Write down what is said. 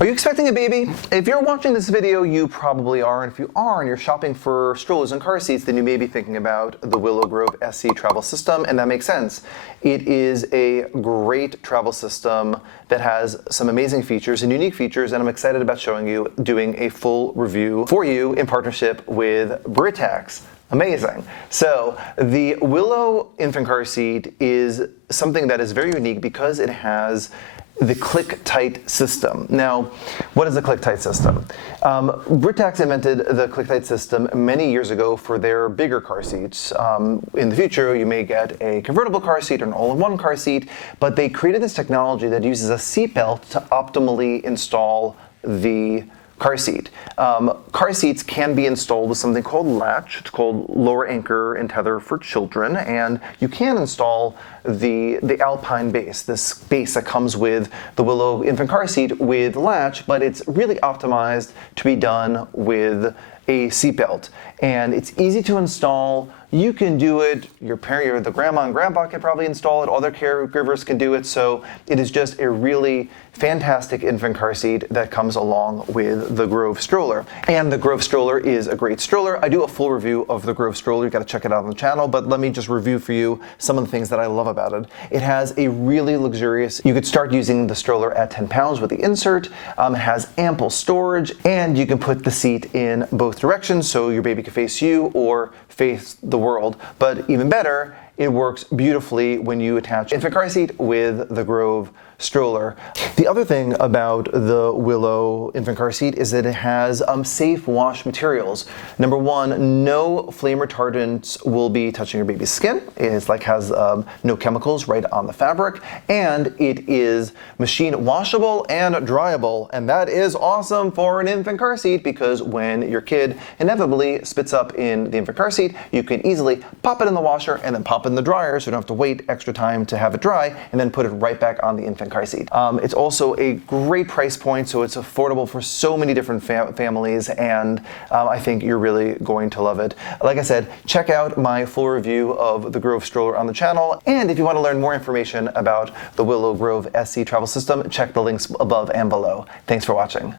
Are you expecting a baby? If you're watching this video, you probably are, and if you are and you're shopping for strollers and car seats, then you may be thinking about the Willow SC travel system, and that makes sense. It is a great travel system that has some amazing features and unique features, and I'm excited about doing a full review for you in partnership with Britax. Amazing. So the Willow infant car seat is something that is very unique because it has the click-tight system. Now, what is the click-tight system? Britax invented the click-tight system many years ago for their bigger car seats. In the future, you may get a convertible car seat or an all-in-one car seat, but they created this technology that uses a seatbelt to optimally install the car seat. Car seats can be installed with something called latch. It's called lower anchor and tether for children, and you can install the Alpine base, this base that comes with the Willow infant car seat with latch, but it's really optimized to be done with a seatbelt. And it's easy to install. You can do it, the grandma and grandpa can probably install it, other caregivers can do it, so it is just a really fantastic infant car seat that comes along with the Grove stroller. And the Grove stroller is a great stroller. I do a full review of the Grove stroller, you gotta check it out on the channel, but let me just review for you some of the things that I love about it. It has a really luxurious, you could start using the stroller at 10 pounds with the insert. It has ample storage, and you can put the seat in both directions, so your baby can face you or face the world. But even better, it works beautifully when you attach infant car seat with the Grove stroller. The other thing about the Willow infant car seat is that it has safe wash materials. Number one, no flame retardants will be touching your baby's skin. It has no chemicals right on the fabric, and it is machine washable and dryable, and that is awesome for an infant car seat because when your kid inevitably spits up in the infant car seat, you can easily pop it in the washer and then pop it in the dryer, so you don't have to wait extra time to have it dry, and then put it right back on the infant car seat. It's also a great price point, so it's affordable for so many different families, and I think you're really going to love it. Like I said, check out my full review of the Grove stroller on the channel, and if you want to learn more information about the Willow Grove SC travel system, check the links above and below. Thanks for watching.